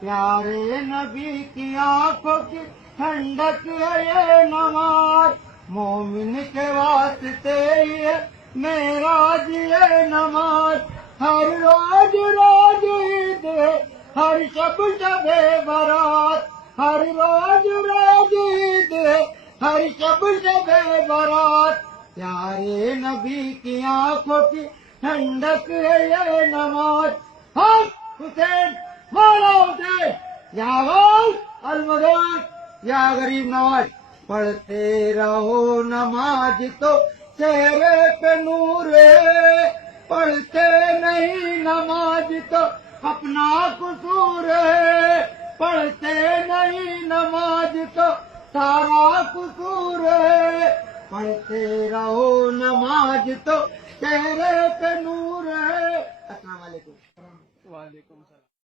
پیارے نبی کی آنکھوں کی ٹھنڈک ہے یہ نماز، مومن کے واسطے یہ معراج یہ نماز، ہر روز روز عید ہے، ہر شب شب برات، ہر روز روز عید ہے، ہر شب شب برات، پیارے نبی کی آنکھوں کی ٹھنڈک ہے یہ نماز۔ ہم حسین مولا حسین یا غوث المدد یا غریب نواز، پڑھتے رہو نماز تو چہرے پہ نور ہے، پڑھتے نہیں نماز تو اپنا قصور ہے، پڑھتے نہیں نماز تو سارا قصور ہے، پڑھتے رہو نماز تو چہرے پہ نور ہے۔ السلام علیکم۔ وعلیکم السلام۔